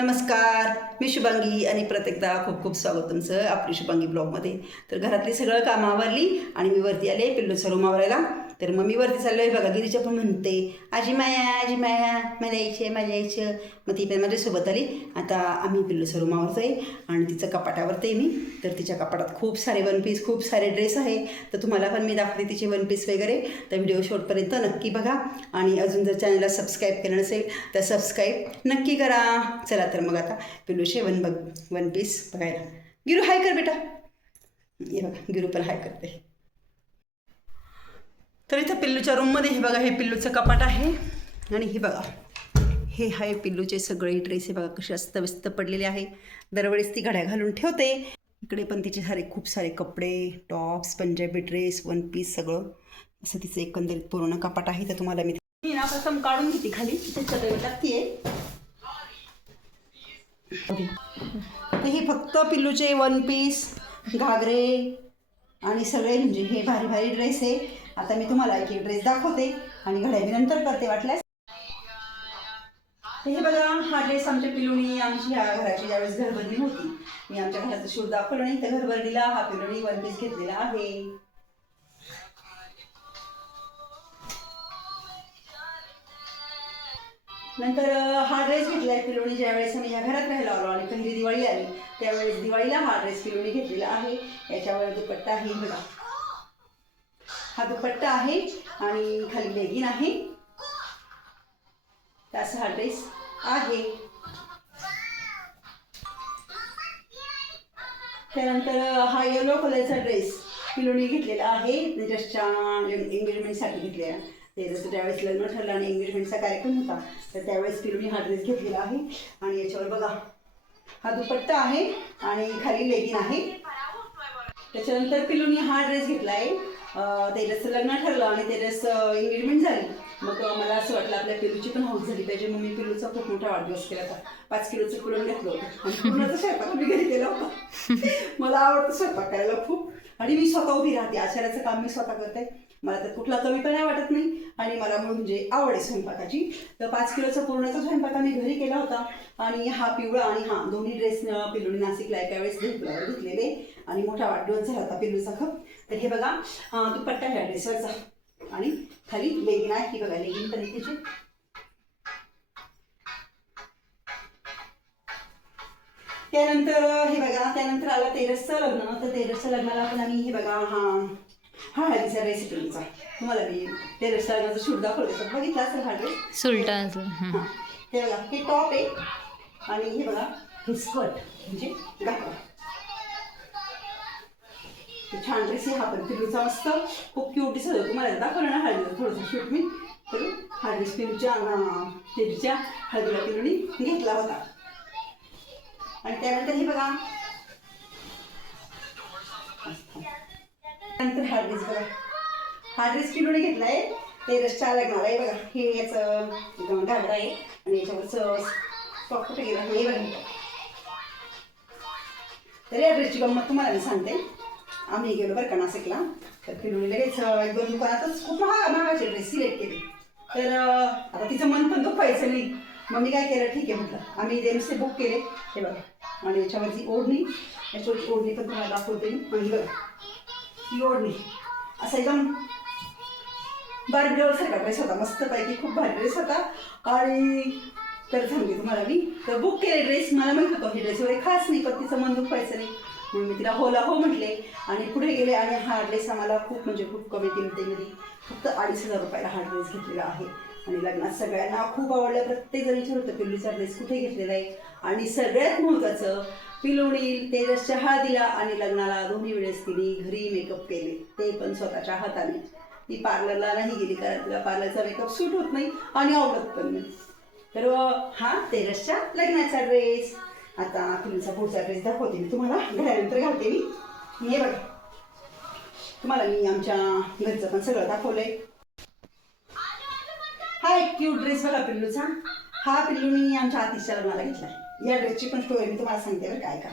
नमस्कार मी शुभांगी आणि प्रत्येकदा खूप खूप स्वागत तुमचं आपली शुभांगी ब्लॉगमध्ये. तर घरातली सगळं कामं आणि मी वरती आले पिल्लूचा रूम आवरायला तर मग मी वरती चाललो आहे बघा गिरीच्या पण म्हणते आजी माया आजी माया मला यायचे मला यायचं मग ती पण माझ्यासोबत आली. आता आम्ही पिल्लू रूम आवरतो आहे आणि तिचं कपाटावरते मी. तर तिच्या कपाटात खूप सारे वन पीस खूप सारे ड्रेस आहे. तर तुम्हाला पण मी दाखवते तिचे वन पीस वगैरे. तर व्हिडिओ शॉर्टपर्यंत नक्की बघा. आणि अजून जर चॅनलला सबस्क्राईब केलं नसेल तर सबस्क्राईब नक्की करा. चला तर मग आता पिल्लूचे वन बघ वन पीस बघायला. गिरू हाय कर बेटा. हे बघा गिरू पण हाय करते. तर इथं पिल्लूच्या रूममध्ये हे बघा हे पिल्लूचं कपाट आहे. आणि हे बघा हे आहे पिल्लूचे सगळे ड्रेस हे बघा कसे अस्तव्यस्त पडलेले आहे. दरवेळेस ती घड्या घालून ठेवते. इकडे पण तिचे सारे खूप सारे कपडे tops Punjabi dress one piece सगळं. असं तिचं एकंदरीत पूर्ण कपाट आहे. तर तुम्हाला मी मी प्रथम काढून घेते खाली. त्याच्यात टाकते. तर हे फक्त पिल्लूचे वन पीस घागरे आणि सगळे म्हणजे हे भारी भारी ड्रेस आहे. आता मी तुम्हाला एक एक ड्रेस दाखवते आणि घड्या मी नंतर करते वाटल्यास. हे बघा हा ड्रेस आमच्या पिलुणी आमची ह्या घराची ज्यावेळेस घरबंदी होती. मी आमच्या घराचं शूट दाखवलं नाही तर घरबंदीला हा पिलुणी वन पीस घेतलेला आहे. नंतर हा ड्रेस घेतलाय पिलोणी ज्या वेळेस आम्ही या घरात राहायला आलो आणि पहिली दिवाळी आली त्यावेळेस दिवाळीला हा ड्रेस पिलोणी घेतलेला आहे. याच्यावर दुपट्टा आहे बघा. हा दुपट्टा आहे आणि खाली लेगिन आहे. त्याचा असा हा ड्रेस आहे. त्यानंतर हा येलो कलरचा ड्रेस पिलोणी घेतलेला आहे. ड्रेसच्या एंगेजमेंटसाठी घेतलेला. ते जसं त्यावेळेस लग्न ठरलं आणि एंगेजमेंटचा कार्यक्रम होता तर त्यावेळेस पिलोनी हा ड्रेस घेतलेला आहे. आणि याच्यावर बघा हा दुपट्टा आहे आणि खाली लेगिन आहे. त्याच्यानंतर पिलूनी हा ड्रेस घेतला आहे ते लग्न ठरलं आणि ते एंगेजमेंट झाली. मग मला असं वाटलं आपल्या पिलूची पण हौस झाली. पाहिजे मग मी पिलूचा खूप मोठा वाढदिवस केला होता. पाच किलोचं पुरण घेतलं होतं. आणि पूर्णाचा स्वयंपाक मी घरी केला होता. मला आवडतं स्वयंपाक करायला खूप. आणि मी स्वतः उभी राहते. आचार्याचं काम मी स्वतः करते. मला तर कुठला कमीपणा वाटत नाही. आणि मला म्हणजे आवड आहे स्वयंपाकाची. तर पाच किलोचा पूर्णाचा स्वयंपाक आम्ही घरी केला होता. आणि हा पिवळा आणि हा दोन्ही ड्रेस पिलूने नाशिकला एका वेळेस घेतला घेतलेले. आणि मोठा वाढदिवस झाला होता पिलूचा खप. तर हे बघा दुपट्टा ह्या ड्रेसवरचा आणि खाली लेगिन आहे. ही बघा लेगिन पण तिची त्यानंतर हे बघा त्यानंतर आला तेरसचं लग्न. तर तेरसच्या लग्नाला पण आम्ही हे बघा हा हा हळदीचा ड्रेस पिलूचा तुम्हाला मी तेरसच्या लग्नाचं शूट दाखवलं तर बघितला असेल हा ड्रेस सुलटान हा. बघा हे टॉप आहे. आणि हे बघा हे स्कर्ट म्हणजे हे छान ड्रेस हा पण पिलूचा मस्त खूप क्यूट दिसत तुम्हाला दाखवलं ना हळदीला थोडंसं शूट मी तर हा ड्रेस पिलूच्या पिलूच्या हळदीला पिलूनी घेतला होता. आणि त्यानंतर हे बघा. नंतर हा ड्रेस बघा. हा ड्रेस पिलूने घेतलाय. ते रसच्या लग्नाला आहे बघा. हे याचं घागरा आहे. आणि याच्यावर टॉप वगैरे हे बघा. तर या ड्रेसची गंमत तुम्हाला मी सांगते. आम्ही गेलो बरं का नाशिकला. तर पिलूने लगेच एक दोन दुकानातच खूप महाग महागाचे ड्रेस सिलेक्ट केले. तर आता तिचं मन पण दुखवायचं नाही. मग मी काय केलं? ठीक आहे म्हटलं. आम्ही ते नुसते बुक केले. हे बघा. आणि याच्यावरची ओढणी. याच्यावरची ओढणी पण तुम्हाला दाखवते मी. आणि बघा. ही ओढणी. असं एकदम बारीक डोळ सारखा ड्रेस होता. मस्तपैकी खूप भारी ड्रेस होता. आणि तर सांगते तुम्हाला मी. तर बुक केले ड्रेस मला माहीत होतं हे ड्रेस वगैरे खास नाही पण तिचं मन दुखवायचं नाही. म्हणून मी तिला होला हो म्हटले आणि पुढे गेले आणि हा ड्रेस आम्हाला खूप म्हणजे खूप कमी किमतीमध्ये फक्त अडीच हजार रुपयाला हा ड्रेस घेतलेला आहे. आणि लग्नात सगळ्यांना खूप आवडलं. प्रत्येक जण विचारत होतं पिल्लूचा ड्रेस कुठे घेतलेला आहे? आणि सगळ्यात महत्त्वाचं पिलोणी तेजसच्या हळदीला आणि लग्नाला दोन्ही वेळेस तिने घरी मेकअप केले. ते पण स्वतःच्या हाताने. ती पार्लरला नाही गेली कारण तिला पार्लरचा मेकअप सूट होत नाही आणि आवडत पण नाही. तर हा तेजसच्या लग्नाचा ड्रेस. आता तुमचा पुढचा ड्रेस दाखवते मी तुम्हाला. घरानंतर घालते मी. हे बघा. तुम्हाला मी आमच्या घरचं पण सगळं दाखवलंय. हा एक क्यूट ड्रेस बघा पिल्लूचा. हा पिल्लू मी आमच्या आतिशच्या लग्नाला घेतला या ड्रेसची पण स्टोरी मी तुम्हाला सांगते बरं काय का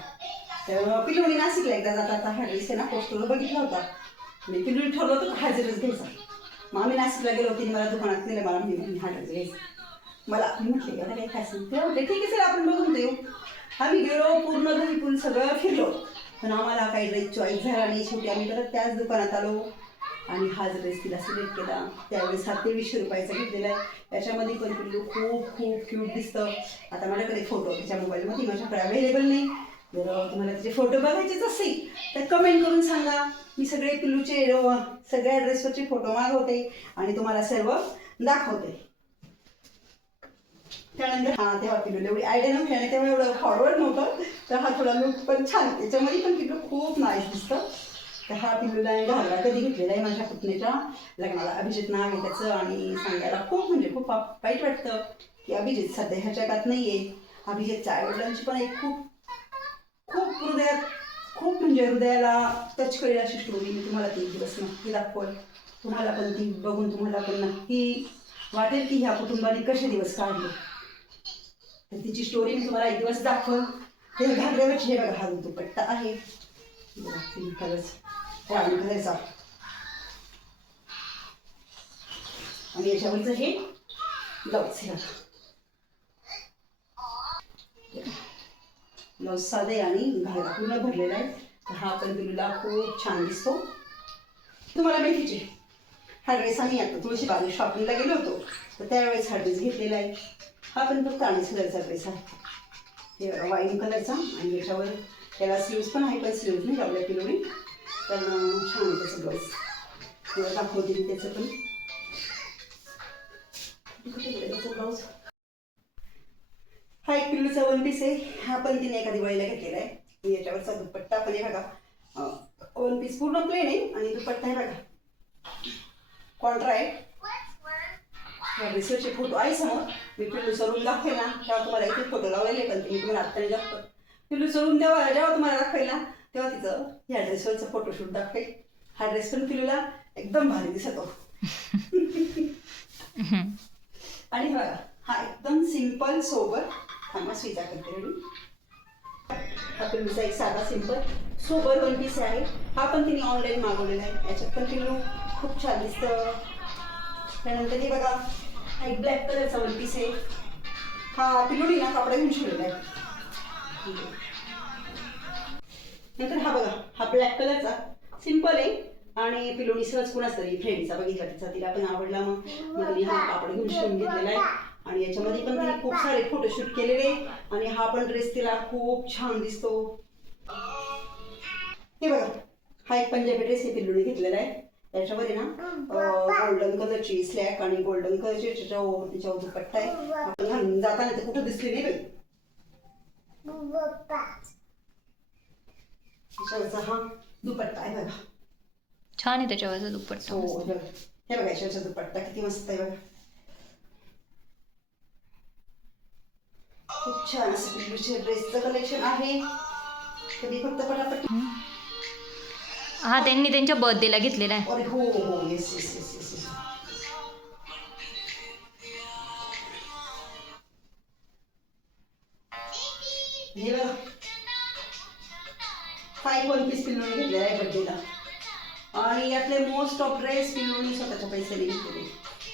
तर पिल्लूनी नाशिकला एकदा जाता आता हा ड्रेस आहे ना पोस्टरवर बघितला होता. मी पिल्लूनी ठरवलं होतं हा ड्रेस घ्यायचा. मग आम्ही नाशिकला गेलो होती मला दुकानात नेलं मला मी हा ड्रेस घ्यायचा मला म्हटले एवढं काय खायचं ते म्हटले ठीक आहे चला आपण बघून देऊ. आम्ही गेलो पूर्ण घरी पूर्ण सगळं फिरलो. पण आम्हाला काही ड्रेस चॉईस झाला नाही. शेवटी आम्ही परत त्याच दुकानात आलो आणि हा ड्रेस तिला सिलेक्ट केला. त्यावेळेस ते तेवीसशे रुपयाचा घेतलेला आहे. त्याच्यामध्ये पण पिल्लू खूप खूप क्यूट दिसतं. आता माझ्याकडे फोटो तिच्या मोबाईलमध्ये माझ्याकडे अवेलेबल नाही. जर तुम्हाला तिचे फोटो बघायचेच असेल तर कमेंट करून सांगा. मी सगळे पिल्लूचे सगळ्या ड्रेसवरचे फोटो मागवते आणि तुम्हाला सर्व दाखवते. त्यानंतर हा तेव्हा पिल्लूला एवढी आयडिया नव्हती आणि तेव्हा एवढं फॉरवर्ड नव्हतं. तर हा थोडा लुक पण छान त्याच्यामध्ये पण पिल्लू खूप नाईस दिसतं. तर हा पिल्लूला घालला कधी घेतलेला आहे माझ्या पुतणीच्या लग्नाला. अभिजित नाव आहे त्याचं आणि सांगायला खूप म्हणजे खूप वाईट वाटतं की अभिजित सध्या ह्या जगात नाही आहे अभिजितच्या आईवडिलांची पण एक खूप खूप हृदयात खूप म्हणजे हृदयाला टच करेल अशी स्टोरी मी तुम्हाला ती दिवस नक्की दाखवल. तुम्हाला पण ती बघून तुम्हाला पण नक्की वाटेल की ह्या कुटुंबाने कसे दिवस काढले. तर तिची स्टोरी मी तुम्हाला एक दिवस दाखवल. ते घागऱ्यावरची हे बघा हा दुपट्टा आहे. खरंच पिंक कलरचा वाईन कलरचा आणि याच्यावरचं हे ब्लाऊज हे बघा. ब्लाऊज साधे आणि घागरा पूर्ण भरलेला आहे. तर हा आपण बिलूला खूप छान दिसतो. तुम्हाला माहितीचे हा ड्रेस आम्ही आता तुळशी बाजू शॉपिंगला गेलो होतो. तर त्यावेळेस हा ड्रेस घेतलेला आहे. हा पण फक्त अडीच ड्रेस आहे हे वाईन कलरचा आणि याच्यावर त्याला स्लीव्स पण आहे पण स्लीव्स नाही लावल्या किलोने तर छान आहे त्याचं ब्लाऊज तुला दाखवते मी त्याचं पण. त्याचं ब्लाऊज हा एक पिल्लूचा वन पीस आहे. हा पण तिने एका दिवाळीला घेतलेला आहे. याच्यावरचा दुपट्टा पण आहे बघा. वन पीस पूर्ण प्लेन आहे आणि दुपट्टा आहे बघा. कॉन्ट्रा आहे. ड्रेसवरचे फोटो आहे समोर. मी पिल्लू सरून दाखवेल ना तेव्हा तुम्हाला इथे फोटो लावायला पण मी तुम्हाला आत्ता दाखव दाखवत. पिल्लू सरून तेव्हा जेव्हा तुम्हाला दाखवेल ना तेव्हा तिचं ह्या ड्रेसवरचं फोटोशूट दाखवेल. हा ड्रेस पण पिल्लूला एकदम भारी दिसतो. आणि बघा हा एकदम सिंपल सोबर थांबा स्विचा करते रेडी हा पिल्लूचा एक साधा सिंपल सोबर वन पीस आहे. हा पण तिने ऑनलाईन मागवलेला आहे. याच्यात पण पिल्लू खूप छान दिसतं. त्यानंतर हे बघा हा एक ब्लॅक कलरचा वन पीस आहे. हा पिलोडी ना कपडा घेऊन शिवलेला आहे. ठीक आहे. नंतर हा बघा हा ब्लॅक कलरचा सिंपल आहे. आणि पिलोनी सहज कुणाच तरी फ्रेंडचा बघितला तिचा तिला पण आवडला मग. मग हा कापड घेऊन शिवून घेतलेला आहे. आणि याच्यामध्ये पण तिने खूप सारे फोटोशूट केलेले आणि हा पण ड्रेस तिला खूप छान दिसतो. हे बघा हा एक पंजाबी ड्रेस हे पिल्लूने घेतलेला आहे. त्याच्यावर आहे ना गोल्डन कलरची स्लॅक आणि गोल्डन कलरची त्याच्यावर त्याच्यावर दुपट्टा आहे. आपण घालून जाताना ते कुठं दिसली नाही बाई. त्याच्यावरचा हा दुपट्टा आहे बघा. छान आहे त्याच्यावरचा दुपट्टा. हो हे बघा. बघा याच्यावरचा दुपट्टा किती मस्त आहे बघा. खूप छान असं ड्रेसचं कलेक्शन आहे. कधी फक्त पटापट हा त्यांनी त्यांच्या बर्थडेला घेतलेला आहे. अरे हो हो yes yes yes yes yes हे बघा. वन पीस घेतलेला आहे बड्डेला आणि यातले मोस्ट ऑफ ड्रेस पिल्लूने स्वतःच्या पैशाने घेतलेले.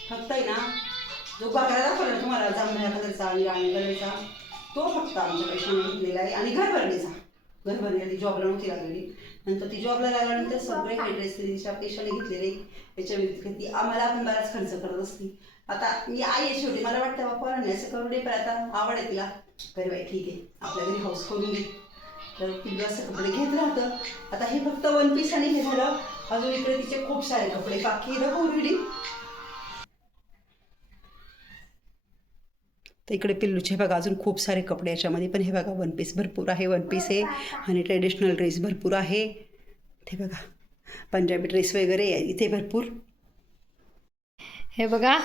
फक्त आहे ना जो बघायला दाखवला तुम्हाला जांभळ्या कलरचा आणि राणी कलरचा तो फक्त आमच्या पैशाने घेतलेला आहे. आणि घर भरणीचा घर भरण्याची जॉबला नव्हती लागलेली. नंतर ती जॉबला लागल्यानंतर सगळे काही ड्रेस तिच्या पैशाने घेतलेले याच्या व्यतिरिक्त. ती आम्हाला पण बराच खर्च करत असती. आता मी आई आहे शेवटी. मला वाटतं बाबा असं करू दे पण आता आवड आहे तिला. बरं बाई ठीक आहे. आपल्या घरी हाऊस करून घे तर पिल्लू असं कपडे घेत राहतं. आता हे फक्त वन पीस आणि हे झालं. अजून इकडे तिचे खूप सारे कपडे बाकी दाखवू व्हिडिओ तर इकडे पिल्लूचे बघा अजून खूप सारे कपडे याच्यामध्ये पण हे बघा वन पीस भरपूर आहे वन पीस आहे आणि ट्रेडिशनल ड्रेस भरपूर आहे. ते बघा पंजाबी ड्रेस वगैरे आहे इथे भरपूर. हे बघा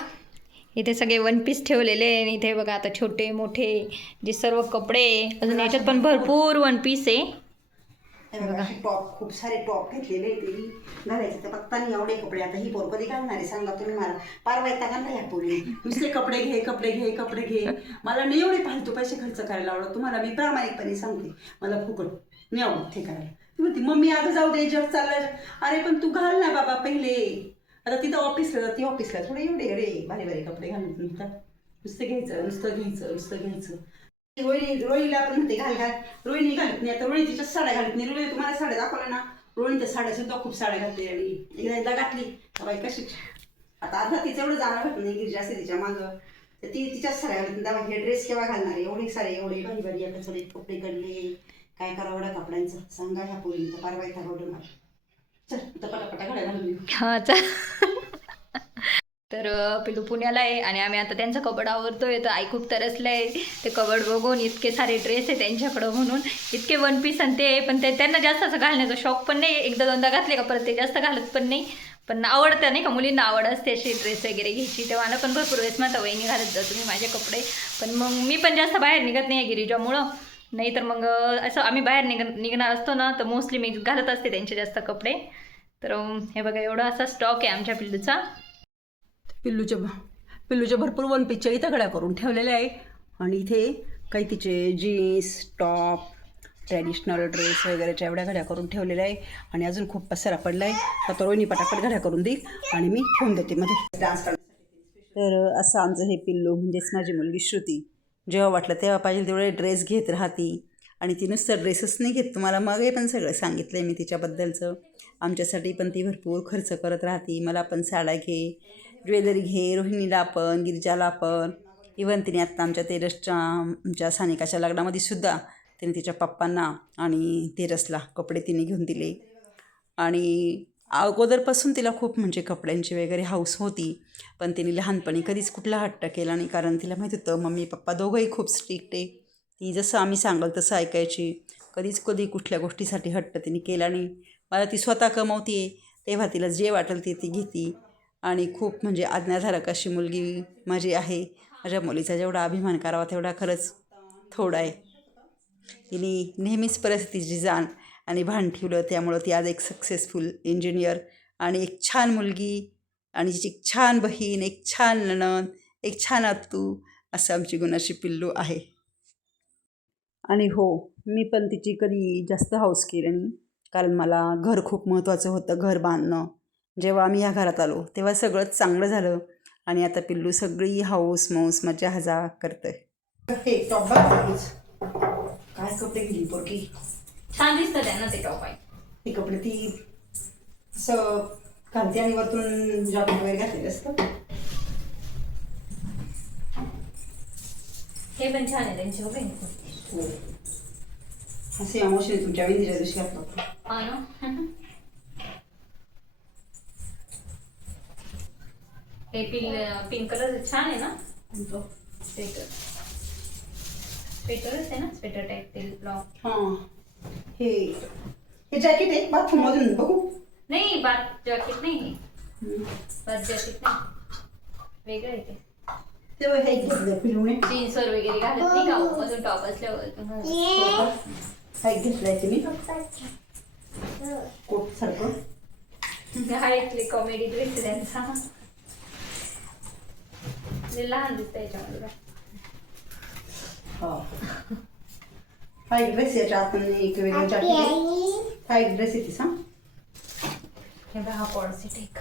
इथे सगळे वन पीस ठेवलेले आहे आणि इथे बघा आता छोटे मोठे जे सर्व कपडे अजून याच्यात पण भरपूर वन पीस आहे. हे बघा असे टॉप खूप सारे टॉप घेतलेले आहेत तरी घालायचे तर पत्ता नाही एवढे कपडे. आता ही पोर कधी घालणार आहे सांगा तुम्ही मला. पार वैता घालता ह्या पोरी नुसते कपडे घे कपडे घे कपडे घे. मला नाही एवढे फालतू पैसे खर्च करायला आवडत तुम्हाला मी प्रामाणिकपणे सांगते. मला फुकट. नाही आवडत हे करायला. ती म्हणते मम्मी अगं जाऊ दे जग चाललं अरे पण तू घाल ना बाबा पहिले. आता तिथं ऑफिसला जाते ऑफिसला थोडे एवढे एवढे भारी भारी कपडे घालून नुसतं घ्यायचं नुसतं घ्यायचं नुसतं घ्यायचं. रोहिणी रोहिणीला आपण म्हणते घाल घाल. रोहिणी घालत नाही. आता रोहिणी तिच्या साड्या घालत नाही. रोहिणी तुम्हाला साड्या दाखवल्या ना रोहिणी तर साड्या सुद्धा खूप साड्या घालते. आणि एकदा एकदा घातली. बाई कशी? आता अर्धा तिचं एवढं जाणं भेटत नाही. गिरजा असते तिच्या मागं. तर ती तिच्याच साड्या घालत. नाही हे ड्रेस केव्हा घालणार? एवढे सारे एवढे भारी भारी आता सगळे कपडे काढले काय करावं एवढ्या कपड्यांचं? सांगा ह्या पोरी तर पार बायका मला. चल आता पटापटा घड्या घालून हा तर पिलू पुण्याला आहे आणि आम्ही आता त्यांचं कबड आवरतोय. तर आई खूप तरसलं आहे ते कबड बघून इतके सारे ड्रेस आहे त्यांच्याकडं म्हणून. इतके वन पीस आणि ते पण ते त्यांना जास्त असं घालण्याचा शौक पण नाही. एकदा दोनदा घातले का परत ते जास्त घालत पण नाही. पण आवडतं नाही का? मुलींना आवड असते अशी ड्रेस वगैरे घ्यायची. तेव्हा मला पण भरपूर वेळेस माझा वहिनी घालत जा तुम्ही माझे कपडे. पण मग मी पण जास्त बाहेर निघत नाही आहे गिरिजामुळं. नाही तर मग असं आम्ही बाहेर निघ निघणार असतो ना तर मोस्टली मी घालत असते त्यांचे जास्त कपडे. तर हे बघा एवढा असा स्टॉक आहे आमच्या पिल्लूचा पिल्लूच्या पिल्लूच्या भरपूर वन पिच्चर इथं घड्या करून ठेवलेल्या आहे. आणि इथे काही तिचे जीन्स टॉप ट्रॅडिशनल ड्रेस वगैरेच्या एवढ्या घड्या करून ठेवलेल्या आहे. आणि अजून खूप पसारा पडला आहे तर रोहिणी पटापट घड्या करून देईल आणि मी ठेवून देते मध्ये. डान्स तर असं आमचं हे पिल्लू म्हणजेच माझी मुलगी श्रुती जेव्हा वाटलं तेव्हा पाहिजे तेवढे ड्रेस घेत राहती. आणि ती नुसतं ड्रेसच नाही घेत. तुम्हाला मागे पण सगळं सांगितलं आहे मी तिच्याबद्दलचं. आमच्यासाठी पण ती भरपूर खर्च करत राहती. मला पण साड्या घे. ज्वेलरी घे रोहिणीला पण गिरिजाला पण. इवन तिने आत्ता आमच्या तेरसच्या आमच्या सानिकाच्या लग्नामध्ये सुद्धा तिने तिच्या पप्पांना आणि तेरसला कपडे तिने घेऊन दिले. आणि अगोदरपासून तिला खूप म्हणजे कपड्यांची वगैरे हाऊस होती पण तिने लहानपणी कधीच कुठला हट्ट केला नाही कारण तिला माहीत होतं मम्मी पप्पा दोघंही खूप स्ट्रिक्ट आहे. ती जसं आम्ही सांगाल तसं ऐकायची. कधीच कधी कुठल्या गोष्टीसाठी हट्ट तिने केला नाही. मला ती स्वतः कमवते तेव्हा तिला जे वाटेल ते ती घेते. आणि खूप म्हणजे आज्ञाधारक अशी मुलगी माझी आहे. माझ्या मुलीचा जेवढा अभिमान करावा तेवढा खरंच थोडा आहे. तिने नेहमीच परिस्थितीची जाण आणि भान ठेवलं. त्यामुळं ती आज एक सक्सेसफुल इंजिनियर आणि एक छान मुलगी आणि तिची एक छान बहीण एक छान ननद एक छान आत्तू असं आमची गुणाशी पिल्लू आहे. आणि हो मी पण तिची कधी जास्त हाऊस केली नाही. कारण मला घर खूप महत्त्वाचं होतं घर बांधणं. जेव्हा आम्ही ह्या घरात आलो तेव्हा सगळंच चांगलं झालं आणि आता पिल्लू सगळी हाऊस मौस मजा हजा करतंय. हे टॉप काय कपडे गेली पोरकी छान दिसतं त्यांना ते टॉप आहे. हे कपडे ती असं घालते आणि वरतून जॉकेट वगैरे घातलेलं असतं. हे पण छान आहे त्यांचे हो असे अमोशन तुमच्या वेंदीच्या दिवशी घातलं हा हे पिल पिंक कलर छान आहे ना? स्वेटर. स्वेटरच आहे ना? स्वेटर टाईप ते लॉंग हां. हे हे जॅकेट आहे बाथरूम मधून बघू. नाही बात जॅकेट नाही हे. बात जॅकेट नाही. वेगळं आहे ते. हे घेतलं जीन्सवर वगैरे घालत नाही का? मधून टॉप असल्यावर. हा एक घेतलाय तुम्ही कोट सारखं. हा एक कॉमेडी ड्रेस आहे त्यांचा. लय लहान दिसतं याच्यामध्ये बघ. हा ड्रेस याच्या आत एक वेगळं हा एक ड्रेस आहे तिचा हे बघा हा पॉडसेट एक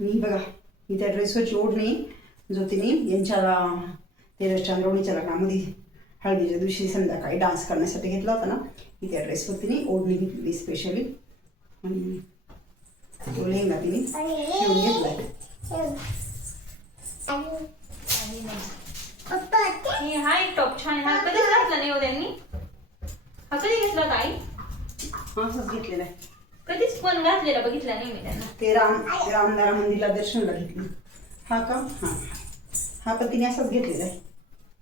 मी बघा ही त्या ड्रेसवरची ओढणी जो तिने यांच्या तेरसच्या लोणीच्या लग्नामध्ये हळदीच्या दिवशी संध्याकाळी डान्स करण्यासाठी घेतला होता ना ही त्या ड्रेसवर तिने ओढणी घेतली स्पेशली आणि तो लेहंगा तिने शिवून घेतलाय हे हा एक टॉप छान आहे. हा कधीच घातला नाही हो त्यांनी. हा कधी घेतला हा असंच घेतलेला आहे. कधीच पण घातलेला बघितला नाही मी त्यांना. ते राम रामदारा मंदिरला दर्शनला घेतली. हा का? हा. हा पण तिने असाच घेतलेला आहे.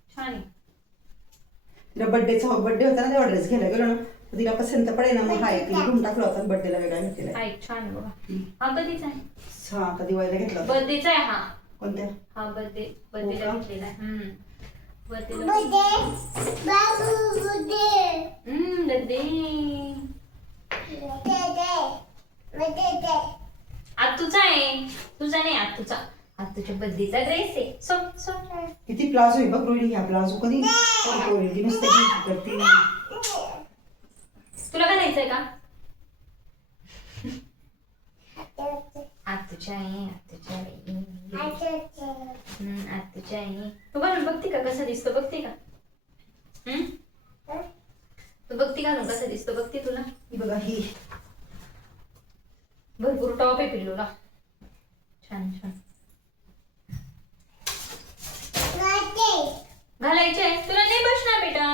छान आहे. तिला बड्डेचा बड्डे होता ना तेव्हा ड्रेस घ्यायला गेलो ना. तिला पसंत पडे ना मग हा एक घेऊन टाकला होता बड्डेला वेगळा घेतलेला हा एक छान आहे बघा. हा कधीच आहे? हा आता दिवाळीला घेतला होता. बर्थडेचा आहे हा. कोणत्या? हा बर्थडे बर्थडेला का? घेतलेला आहे. बर्थडेला तुझा आहे. तुझा नाही आज तुझ्या बर्थडेचा ड्रेस आहे. सो सो किती प्लाझो आहे बघ रोहिणी. ह्या प्लाझो कधी? कधी नुसतं करते? तुला घालायचंय का? आतूच्या आई आतूच्या आई. हम्म, आतूच्या आई तू घालून बघते का? कसा दिसतो बघते का? हम्म? तू बघते घालून कसा दिसतो? बघते तुला? ही बघा ही. भरपूर टॉप आहे पिल्लूला. छान छान. घालायचे. आहे तुला नाही बसणार बेटा.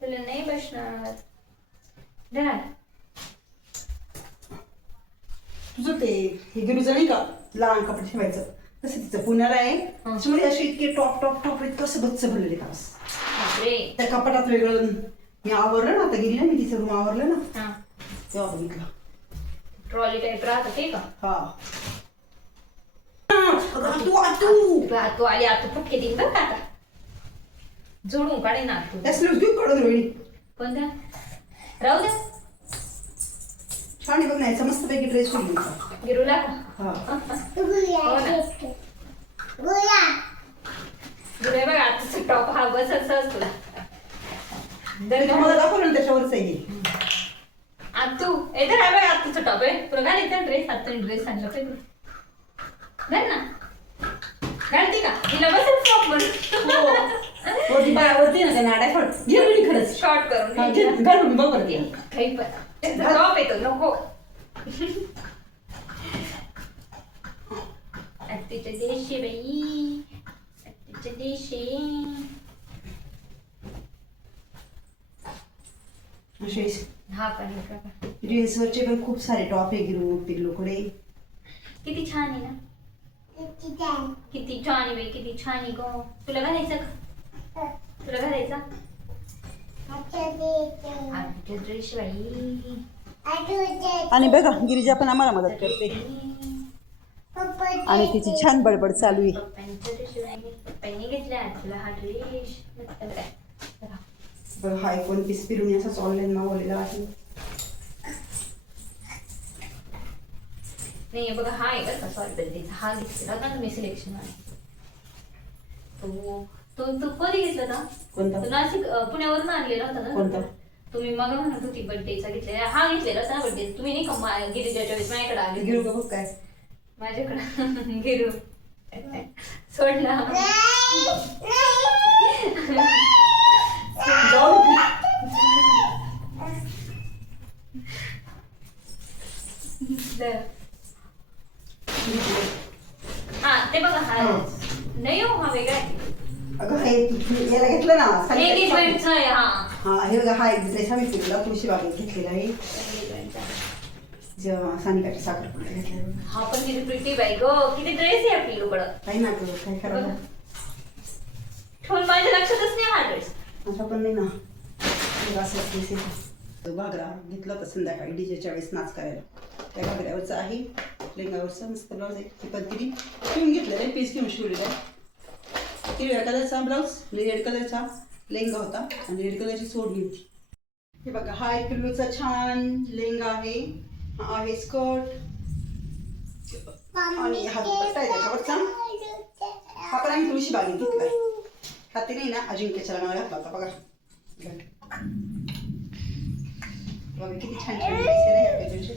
तुला नाही बसणार. तुझं ते हे गिरूचं नाही का? लहान कपडे ठेवायचं. तसं तिचं पुण्याला आहे त्याच्यामध्ये असे इतके टॉप टॉप टॉप इतकं असं गच्च भरलेले का बस. बापरे. त्या कपाटात वेगळं मी आवरलं ना आता गेली ना मी तिचं रूम आवरलं ना. हा. तेव्हा बघितलं. ट्रॉली टाईप राहतं ते का? हा. तू तू तू तू आली आता फुटके देईन बरं का आता. जोडून काढे ना तू त्या स्लीव्ह घेऊ काढून रोहिणी कोणत्या? राहू दे. छान आहे बघ ना याचा मस्त पैकी ड्रेस गिरूला? का हा गिरूला बघा आता टॉप हा बसच तुला दर तर मला दाखवलं ना त्याच्यावरच आहे हे. आतू इधर आहे बघ आतूचा टॉप आहे. तुला घालायचा ड्रेस आतून ड्रेस आणला पाहिजे घाल ना. घालती का? तिला बसेल टॉप म्हणून वरती वरती ना नाड्या घे रोहिणी खरंच. शॉर्ट करून घे. घालून बघ वरती काही पण. टॉप येतो नको. आत्तीच्या देशी बाई. आत्तीच्या देशी असे हा पण. ड्रेसवरचे पण खूप सारे टॉप आहे गिरू पिल्लूकडे किती छान आहे ना. किती छान आहे बाई किती छान आहे गो. तुला घालायचं का? तुला घालायचा? आत्तीच्या ड्रेस बाई आणि बघा गिरिजा पण आम्हाला मदत करते. आणि तिची छान बडबड चालू आहे. पप्पांनी घेतला तुला हा ड्रेस हा वन पीस असाच ऑनलाईन मागवलेला आहे. नाही हे बघा हा आहे बरं का सॉरी बर्थडेचा हा होता मी सिलेक्शन तो तो तो कधी घेतला होता कोणता? तो नाशिक अं, पुण्यावरून आणलेला होता ना? कोणता? तुम्ही मग म्हणत होती बर्थडेचा घेतलेला. हा घेतलेला होता ना बर्थडे तुम्ही नाही का मा- गिरीजाच्या वेळेस माझ्याकडे आले गिरू. का बघ काय? माझ्याकडं. गिरू. सोडला जाऊ दे. हा ते बघा हा. हा. नाही हो हा वेगळा आहे. अगं हे याला घेतलं ना साडी- एंगेजमेंटचा आहे हा. हा हे बघा हा एक ड्रेस आम्ही पिरूला तुळशी बागेत घेतलेला आहे. जेव्हा साखरपुडा हा पण किती प्रिटी बाई गो. किती ड्रेस आहे आपली लोकडं काही ना करू काय करावं? ठेवून माझ्या लक्षातच नाही हा ड्रेस असं पण नाही ना. मग असं ड्रेस येतो. तो घागरा घेतला होता संध्याकाळी डीजेच्या वेळेस नाच करायला. त्या घागऱ्यावरचं आहे लेंगावरचं मस्त ब्लाऊज आहे. ती पण तिने शिवून घेतलेलं आहे पीस घेऊन शिवलेला आहे. हिरव्या कलरचा ब्लाऊज रेड कलरचा लेंगा होता आणि रेड कलरची सोडली होती हे बघा हा एक पिल्लूचा छान लेंगा आहे. हा आहे स्कर्ट आणि हा दुपट्टा आहे त्याच्यावरचा. हा पण आम्ही तुळशी बागेत घेतलाय. हा ते नाही ना अजिंक्यच्या लग्नाला घातला होता बघा. बघा किती छान छान ड्रेस आहे ना या पिल्लूचे.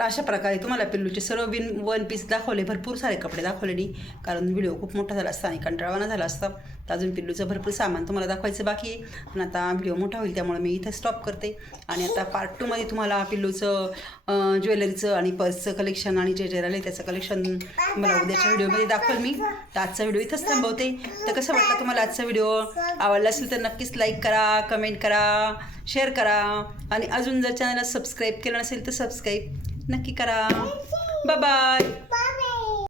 तर अशा प्रकारे तुम्हाला पिल्लूचे सर्व बिन वन पीस दाखवले भरपूर सारे कपडे दाखवले नाही कारण व्हिडिओ खूप मोठा झाला असता आणि कंटाळवाना झाला असता. तर अजून पिल्लूचं भरपूर सामान तुम्हाला दाखवायचं बाकी आहे. पण आता व्हिडिओ मोठा होईल त्यामुळे मी इथं स्टॉप करते. आणि आता पार्ट टूमध्ये तुम्हाला पिल्लूचं ज्वेलरीचं आणि पर्सचं कलेक्शन आणि जे जे राहिले त्याचं कलेक्शन मला उद्याच्या व्हिडिओमध्ये दाखवेल मी. तर आजचा व्हिडिओ इथंच थांबवते. तर कसं वाटलं तुम्हाला आजचा व्हिडिओ? आवडला असेल तर नक्कीच लाईक करा कमेंट करा शेअर करा. आणि अजून जर चॅनलला सबस्क्राईब केलं नसेल तर सबस्क्राईब नक्की करा. Bye bye